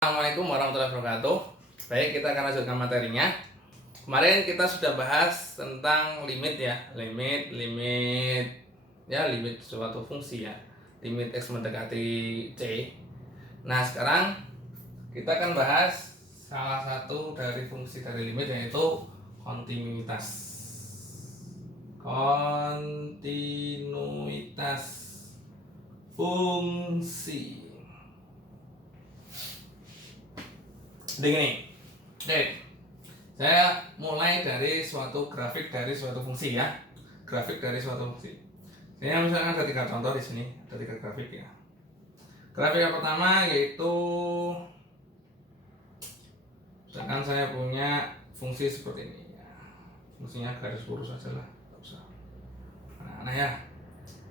Assalamualaikum warahmatullahi wabarakatuh. Baik, kita akan lanjutkan materinya. Kemarin kita sudah bahas tentang limit ya, limit suatu fungsi ya, limit x mendekati c. Nah, sekarang kita akan bahas salah satu dari fungsi dari limit, yaitu kontinuitas. Kontinuitas fungsi. Jadi gini, oke, saya mulai dari suatu grafik dari suatu fungsi ya, grafik dari suatu fungsi. Saya misalkan ada 3 contoh di sini, ada 3 grafik ya. Grafik yang pertama yaitu, misalkan saya punya fungsi seperti ini ya, fungsinya garis lurus saja lah, nggak usah. Nah ya,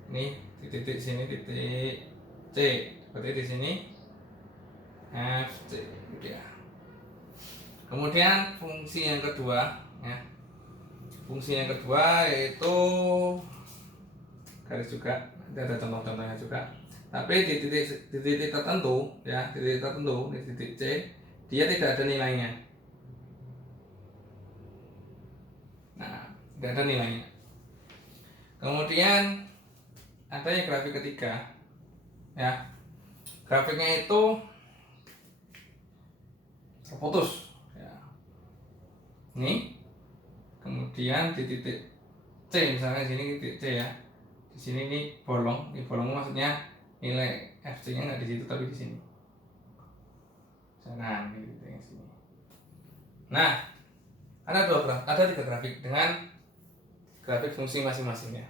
ini titik sini titik c, seperti di sini f c, gitu ya. Kemudian fungsi yang kedua ya. Fungsi yang kedua yaitu garis juga. Nanti ada contoh-contohnya juga. Tapi di titik tertentu ya, di titik C, dia tidak ada nilainya. Nah, tidak ada nilainya. Kemudian ada yang grafik ketiga ya. Grafiknya itu terputus. Ini kemudian di titik C, misalnya di sini titik C ya, di sini ini bolong maksudnya nilai FC nya nggak di situ tapi di sini. Nah, di titik yang sini. Nah, ada 3 grafik dengan grafik fungsi masing-masingnya.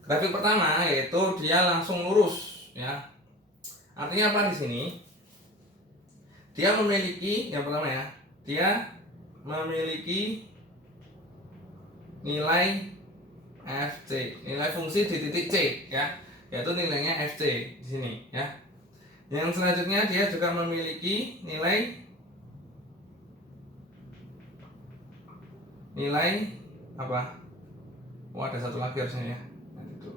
Grafik pertama yaitu dia langsung lurus ya. Artinya apa di sini? Dia memiliki, yang pertama ya, dia memiliki nilai FC, nilai fungsi di titik C ya, yaitu nilainya FC di sini ya. Yang selanjutnya dia juga memiliki nilai apa? Oh, ada satu lagi harusnya ya. Nanti itu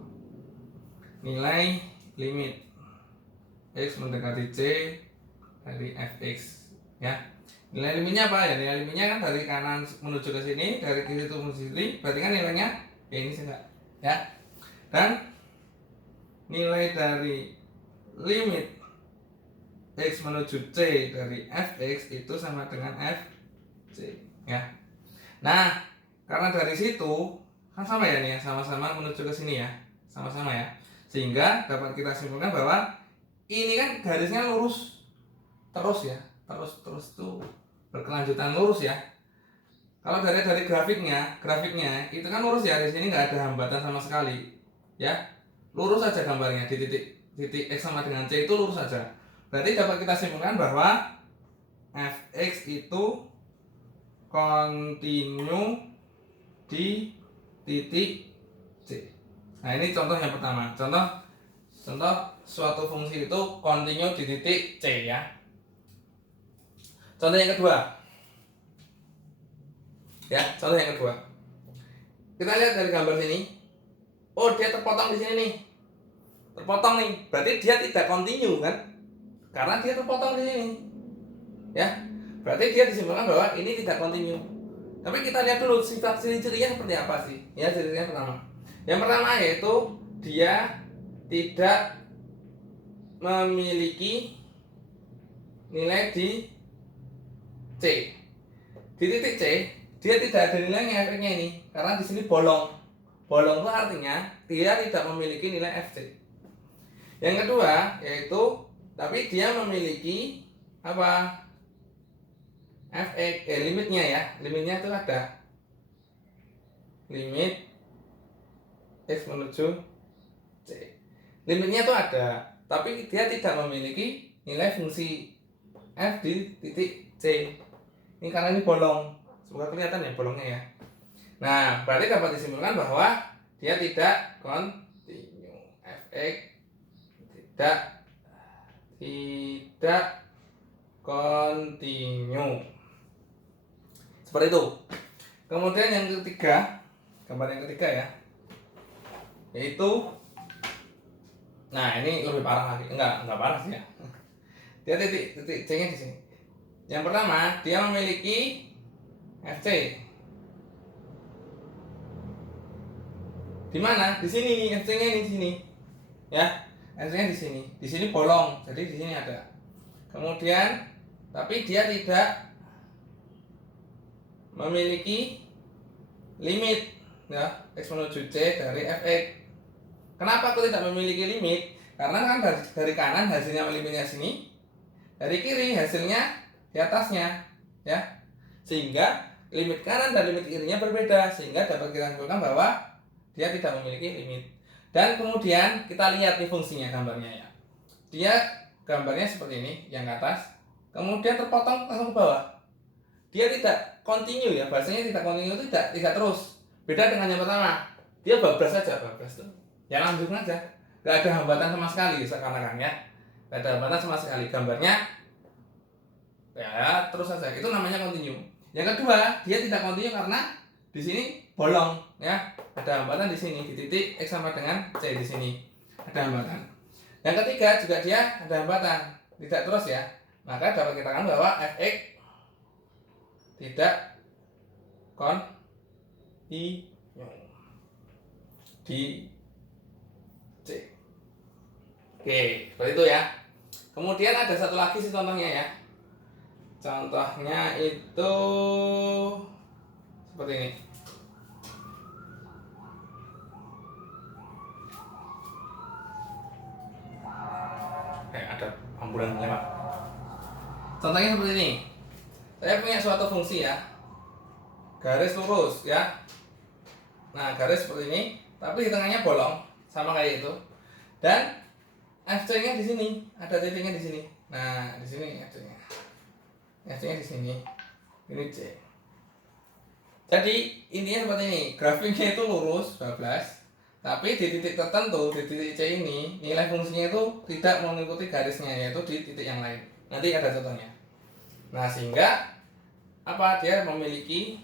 nilai limit x mendekati C dari fx ya. Nilai limitnya apa ya? Nilai limitnya kan dari kanan menuju ke sini, dari kiri itu menuju sini, berarti kan nilainya ya ini sih ya. Dan nilai dari limit x menuju C dari fx itu sama dengan fc ya. Nah, karena dari situ kan sama ya nih ya, sama-sama menuju ke sini ya, sama-sama ya, sehingga dapat kita simpulkan bahwa ini kan garisnya lurus terus ya, terus tuh berkelanjutan lurus ya. Kalau dari grafiknya itu kan lurus ya, di sini nggak ada hambatan sama sekali ya, lurus saja gambarnya di titik x sama dengan c itu lurus saja. Berarti dapat kita simpulkan bahwa fx itu kontinu di titik c. Nah, ini contoh yang pertama, contoh suatu fungsi itu kontinu di titik c ya. Contoh yang kedua ya, kita lihat dari gambar sini. Oh, dia terpotong di sini nih, berarti dia tidak kontinu kan, karena dia terpotong di sini ya. Berarti dia disimpulkan bahwa ini tidak kontinu. Tapi kita lihat dulu sifat ciri-cirinya seperti apa sih ya. Cirinya yang pertama yaitu dia tidak memiliki nilai di C. Di titik C dia tidak ada nilainya efeknya ini, karena di sini bolong itu artinya dia tidak memiliki nilai FC. Yang kedua yaitu, tapi dia memiliki apa, fx limitnya ya, limitnya itu ada limit x menuju C, limitnya itu ada, tapi dia tidak memiliki nilai fungsi f di titik C. Ini karena ini bolong, semoga kelihatan ya bolongnya ya. Nah, berarti dapat disimpulkan bahwa dia tidak kontinu, fx tidak kontinu, seperti itu. Kemudian yang ketiga, gambar yang ketiga ya, yaitu, nah ini lebih parah lagi, enggak parah sih ya. Dia titik C-nya di sini. Yang pertama, dia memiliki FC. Di mana? Di sini nih, FC-nya di sini. Ya, FC-nya di sini. Di sini bolong, jadi di sini ada. Kemudian, tapi dia tidak memiliki limit, ya, X menuju C dari Fx. Kenapa aku tidak memiliki limit? Karena kan dari kanan hasilnya limitnya sini, dari kiri hasilnya di atasnya, ya. Sehingga limit kanan dan limit kirinya berbeda, sehingga dapat kita simpulkan bahwa dia tidak memiliki limit. Dan kemudian kita lihat nih fungsinya gambarnya ya. Dia gambarnya seperti ini, yang ke atas, kemudian terpotong langsung ke bawah. Dia tidak continue ya, bahasanya tidak continue itu tidak terus. Beda dengan yang pertama, dia bablas saja, bablas tuh. Ya langsung aja, nggak ada hambatan sama sekali seakan-akan ya, nggak ada hambatan sama sekali. Gambarnya ya terus saja, itu namanya continue. Yang kedua, dia tidak continue karena di sini bolong ya, ada hambatan di sini di titik X sama dengan C, di sini ada hambatan. Yang ketiga juga dia ada hambatan, tidak terus ya, maka dapat kita katakan bahwa Fx tidak continue di C. Oke, seperti itu ya. Kemudian ada satu lagi sih contohnya ya. Contohnya itu seperti ini. Ada ambulan lewat. Contohnya seperti ini. Saya punya suatu fungsi ya, garis lurus ya. Nah, garis seperti ini, tapi di tengahnya bolong, sama kayak itu. Dan FC-nya di sini, ada titiknya di sini. Nah, di sini FC-nya. FC-nya di sini. Ini C. Jadi intinya seperti ini, grafiknya itu lurus 12, tapi di titik tertentu, di titik C ini, nilai fungsinya itu tidak mengikuti garisnya, yaitu di titik yang lain. Nanti ada contohnya. Nah, sehingga apa, dia memiliki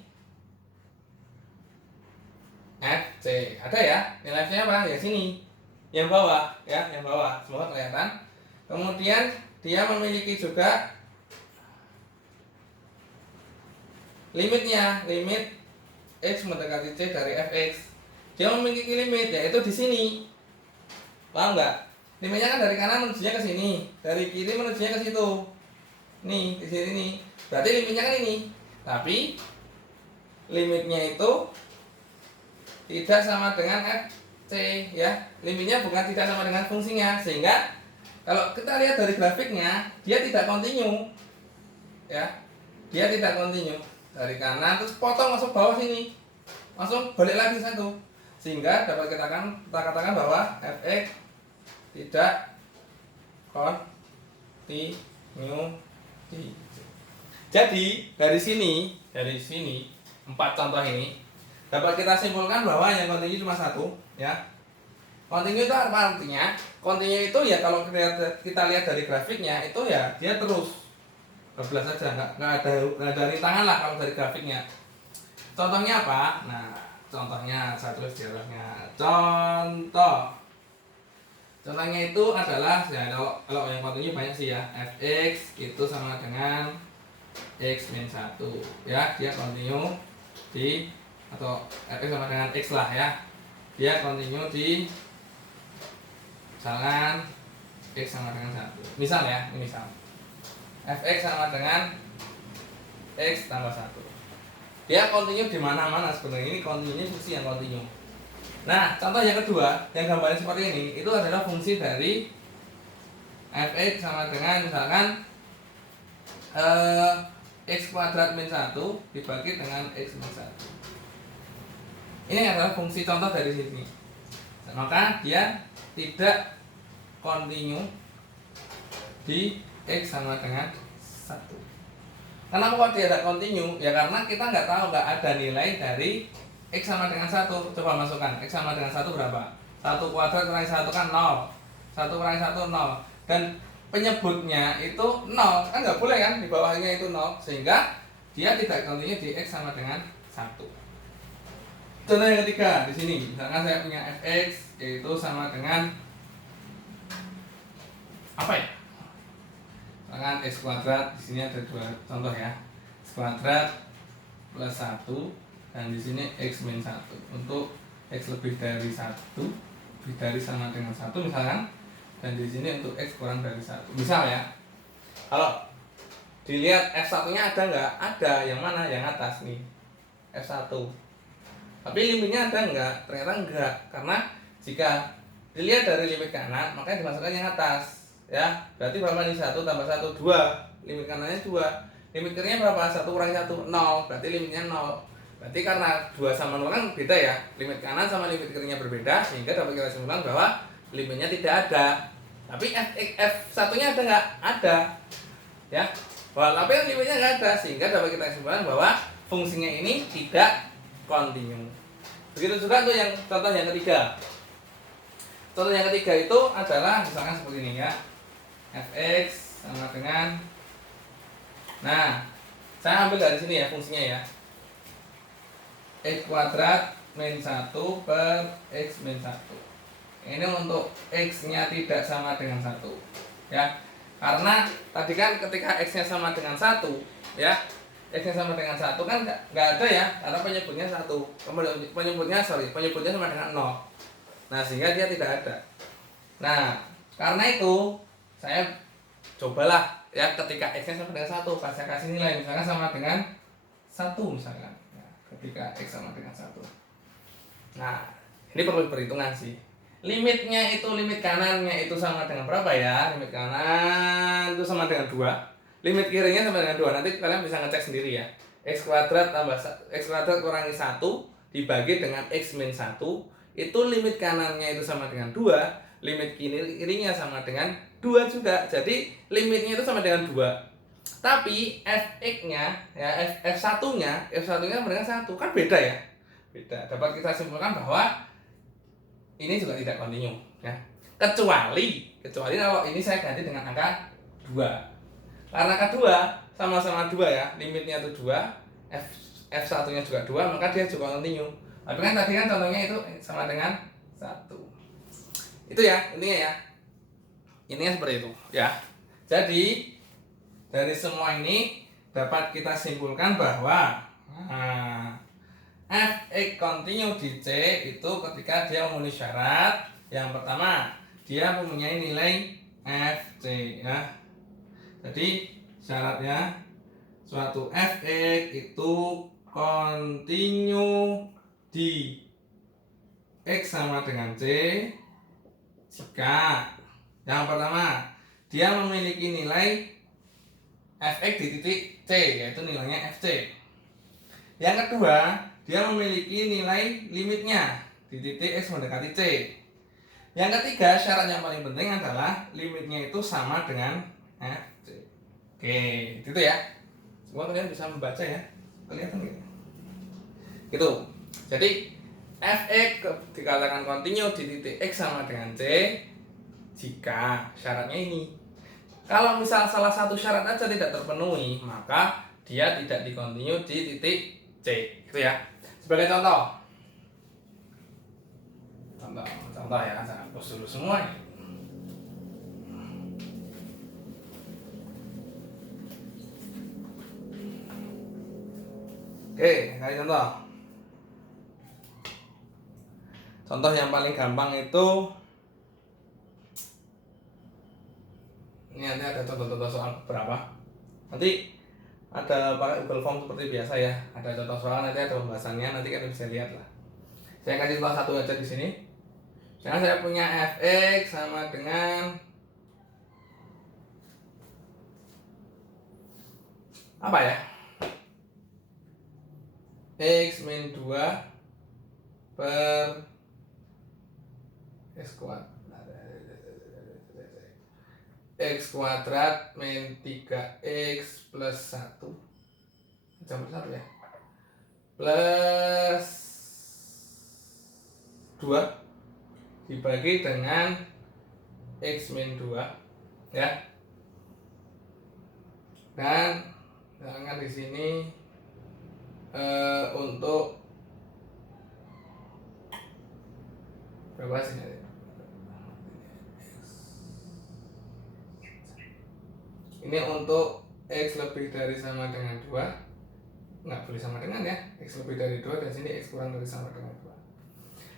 FC. Ada ya, nilai F-nya apa? Ya sini. Yang bawah ya, yang bawah. Semoga kelihatan. Kemudian dia memiliki juga limitnya, limit X mendekati C dari Fx. Dia memiliki limit, yaitu di sini. Paham nggak? Limitnya kan dari kanan menujunya ke sini, dari kiri menujunya ke situ. Nih, di sini nih. Berarti limitnya kan ini. Tapi limitnya itu tidak sama dengan FC ya. Limitnya bukan tidak sama dengan fungsinya, sehingga kalau kita lihat dari grafiknya, dia tidak continue. Ya. Dia tidak continue. Dari kanan terus potong masuk bawah sini. Langsung balik lagi satu. Sehingga dapat kita katakan bahwa Fx tidak continue di. Jadi dari sini 4 contoh ini dapat kita simpulkan bahwa yang continue cuma satu ya. Continue itu apa artinya? Continue itu ya kalau kita lihat dari grafiknya itu ya dia terus 12 saja, nggak ada rintangan lah kalau dari grafiknya. Contohnya apa? Nah, contohnya saya tulis di atasnya. Contohnya itu adalah ya, kalau yang continue banyak sih ya. Fx itu sama dengan X min 1 ya, dia continue di, atau Fx sama dengan X lah ya, dia continue di misalkan X sama dengan 1. Misal ya, ini misal Fx sama dengan X tambah 1. Dia continue di mana-mana sebenarnya, ini continue fungsi yang continue. Nah, contoh yang kedua, yang gambarnya seperti ini, itu adalah fungsi dari Fx sama dengan misalkan X kuadrat min 1 dibagi dengan X min 1. Ini adalah fungsi contoh dari sini. Maka dia tidak continue di X sama dengan 1. Kenapa kok dia tidak continue? Ya karena kita nggak tahu, nggak ada nilai dari X sama dengan 1. Coba masukkan, X sama dengan 1 berapa? 1 kuadrat kurangi 1 kan 0. 1 kurangi 1 0. Dan penyebutnya itu 0, kan nggak boleh kan, di bawahnya itu 0, sehingga dia tidak continue di X sama dengan 1. Contoh yang ketiga di sini, misalkan saya punya Fx yaitu sama dengan apa ya? Misalkan x kuadrat, di sini ada dua contoh ya. X kuadrat plus 1 dan di sini x min 1. Untuk x lebih dari 1, lebih dari sama dengan 1 misalkan, dan di sini untuk x kurang dari 1. Misal ya. Kalau dilihat F1-nya ada nggak? Ada. Yang mana? Yang atas nih. F1. Tapi limitnya ada nggak? Ternyata enggak. Karena jika dilihat dari limit kanan, maka dimasukkan yang atas. Ya, berarti berapa nih? 1 tambah 1, 2. Limit kanannya 2. Limit kirinya berapa? 1 kurangi 1, 0. Berarti limitnya 0. Berarti karena 2 sama 0 kan beda ya. Limit kanan sama limit kirinya berbeda, sehingga dapat kita simpulkan bahwa limitnya tidak ada. Tapi F1-nya ada nggak? Ada. Ya. Tapi kan limitnya nggak ada, sehingga dapat kita simpulkan bahwa fungsinya ini tidak kontinu. Begitu juga tuh yang contoh yang ketiga. Contoh yang ketiga itu adalah misalkan seperti ini ya. Fx sama dengan, nah, saya ambil dari sini ya fungsinya ya. X kuadrat min 1 per x min 1. Ini untuk x-nya tidak sama dengan 1 ya. Karena tadi kan ketika x-nya sama dengan 1 ya, x-nya sama dengan 1 kan nggak ada ya, karena penyebutnya 1. Kemudian penyebutnya sama dengan 0. Nah, sehingga dia tidak ada. Nah, karena itu saya cobalah ya, ketika x-nya sama dengan 1, saya kasih nilai misalkan sama dengan 1 misalkan. Ya, ketika x sama dengan 1. Nah, ini perlu perhitungan sih. Limitnya itu, limit kanannya itu sama dengan berapa ya? Limit kanan itu sama dengan 2. Limit kirinya sama dengan 2. Nanti kalian bisa ngecek sendiri ya. X kuadrat tambah x kuadrat kurangi 1 dibagi dengan x min 1, itu limit kanannya itu sama dengan 2, limit kirinya sama dengan 2 juga. Jadi limitnya itu sama dengan 2. Tapi fx-nya ya, f1-nya sama dengan 1 kan beda ya. Beda. Dapat kita simpulkan bahwa ini juga tidak kontinu ya. Kecuali kalau ini saya ganti dengan angka 2. Karena angka 2 sama-sama 2 ya, limitnya itu 2, f1-nya juga 2, maka dia juga kontinu. Tapi kan tadi kan contohnya itu sama dengan 1. Itu ya, intinya ya. Intinya seperti itu ya. Jadi dari semua ini dapat kita simpulkan bahwa fx kontinu di C itu ketika dia memenuhi syarat. Yang pertama, dia mempunyai nilai fc ya. Jadi syaratnya suatu fx itu kontinu di x sama dengan C jika yang pertama dia memiliki nilai fx di titik C, yaitu nilainya fc. Yang kedua, dia memiliki nilai limitnya di titik x mendekati C. Yang ketiga, syarat yang paling penting adalah limitnya itu sama dengan fc. Oke, itu ya. Semua kalian bisa membaca ya. Kelihatan gitu. Gitu. Jadi fx dikatakan kontinu di titik x sama dengan C jika syaratnya ini. Kalau misal salah satu syarat aja tidak terpenuhi, maka dia tidak dikontinu di titik C, gitu ya. Sebagai contoh ya, saya hapus dulu semua ini. Oke, kasih contoh. Contoh yang paling gampang itu, ini nanti ada contoh-contoh soal beberapa. Nanti ada pakai Google Form seperti biasa ya. Ada contoh soal, nanti ada pembahasannya, nanti kalian bisa lihat lah. Saya kasih contoh satu aja di sini. Sekarang saya punya fx sama dengan apa ya? X min 2 per x kuadrat min 3x plus 1 campur 1 ya, plus 2 dibagi dengan x min 2 ya. Dan jangan di sini untuk berapa sih? Ini untuk X lebih dari sama dengan 2. Nggak boleh sama dengan ya, X lebih dari 2, dan sini X kurang dari sama dengan 2.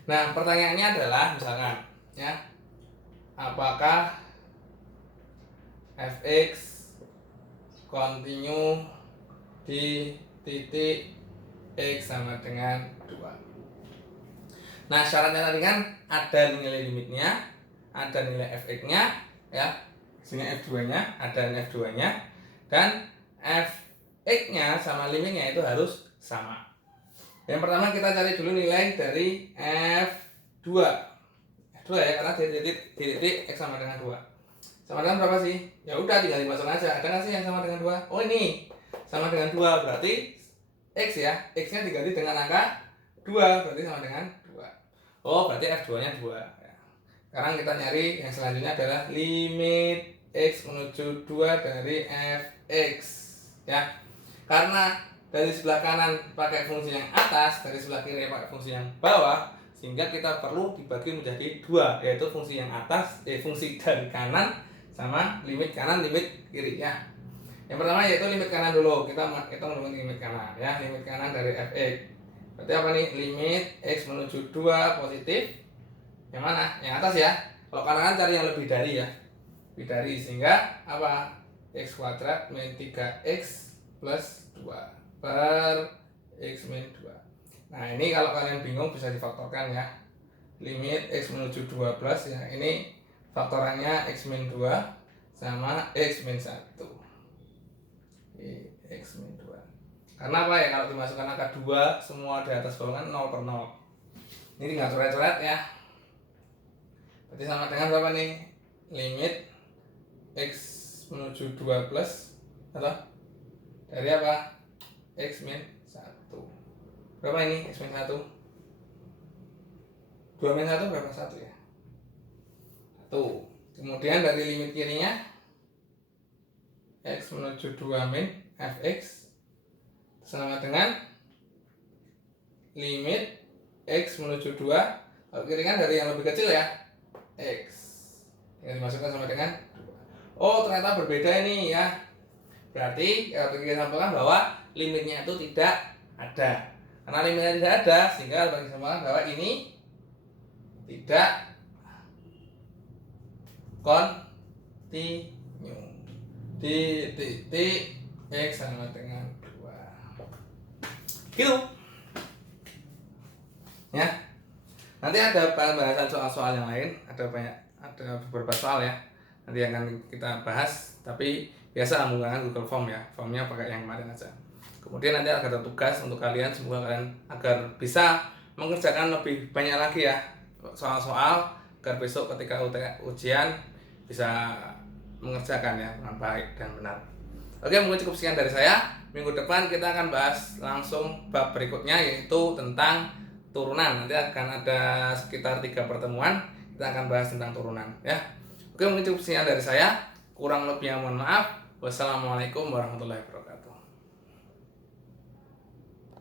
Nah, pertanyaannya adalah misalkan ya, apakah fx continue di titik X sama dengan 2. Nah, syaratnya tadi kan ada nilai limitnya, ada nilai fx-nya ya, sini f2-nya, ada f2-nya, dan fx-nya sama limitnya itu harus sama. Yang pertama kita cari dulu nilai dari f2. F2 ya, karena di titik X sama dengan 2. Sama dengan berapa sih? Ya udah tinggal dimasukkan aja. Ada nggak sih yang sama dengan 2? Oh, ini sama dengan 2, berarti X ya. X-nya diganti dengan angka 2, berarti sama dengan 2. Oh, berarti F2-nya 2 ya. Sekarang kita nyari yang selanjutnya adalah limit X menuju 2 dari fx ya. Karena dari sebelah kanan pakai fungsi yang atas, dari sebelah kiri pakai fungsi yang bawah, sehingga kita perlu dibagi menjadi 2, yaitu fungsi yang atas, fungsi dari kanan sama limit kanan, limit kiri ya. Yang pertama yaitu limit kanan dulu. Kita hitung limit kanan ya, limit kanan dari fx. Berarti apa nih? Limit X menuju 2 positif. Yang mana? Yang atas ya. Kalau kanan cari yang lebih dari ya. Lebih dari, sehingga apa? X kuadrat min 3x plus 2 per X min 2. Nah, ini kalau kalian bingung bisa difaktorkan ya. Limit X menuju 2 plus ya. Ini faktorannya X min 2 sama X min 1. X min 2. Karena apa ya, kalau dimasukkan angka 2 semua di atas golongan 0 per 0. Ini tinggal coret-coret ya. Berarti sama dengan berapa nih? Limit X menuju 2 plus atau dari apa? X min 1. Berapa ini X min 1? 2 min 1 berapa? 1 ya? 1. Kemudian dari limit kirinya X menuju 2 min fx sama dengan limit X menuju 2. Kalau kiri kan dari yang lebih kecil ya, X yang dimasukkan sama dengan 2. Oh, ternyata berbeda ini ya. Berarti kalau kita sampaikan bahwa limitnya itu tidak ada. Karena limitnya tidak ada, sehingga bagi sampaikan bahwa ini tidak continue di titik X sama dengan 2. Gitu ya. Nanti ada pembahasan soal-soal yang lain, ada beberapa soal ya, nanti akan kita bahas, tapi biasa menggunakan Google Form ya, formnya pakai yang kemarin aja. Kemudian nanti akan ada tugas untuk kalian, semoga kalian agar bisa mengerjakan lebih banyak lagi ya soal-soal, agar besok ketika ujian bisa mengerjakan ya dengan baik dan benar. Oke, mungkin cukup sekian dari saya. Minggu depan kita akan bahas langsung bab berikutnya, yaitu tentang turunan. Nanti akan ada sekitar 3 pertemuan, kita akan bahas tentang turunan ya. Oke, mungkin cukup sekian dari saya. Kurang lebihnya mohon maaf. Wassalamualaikum warahmatullahi wabarakatuh.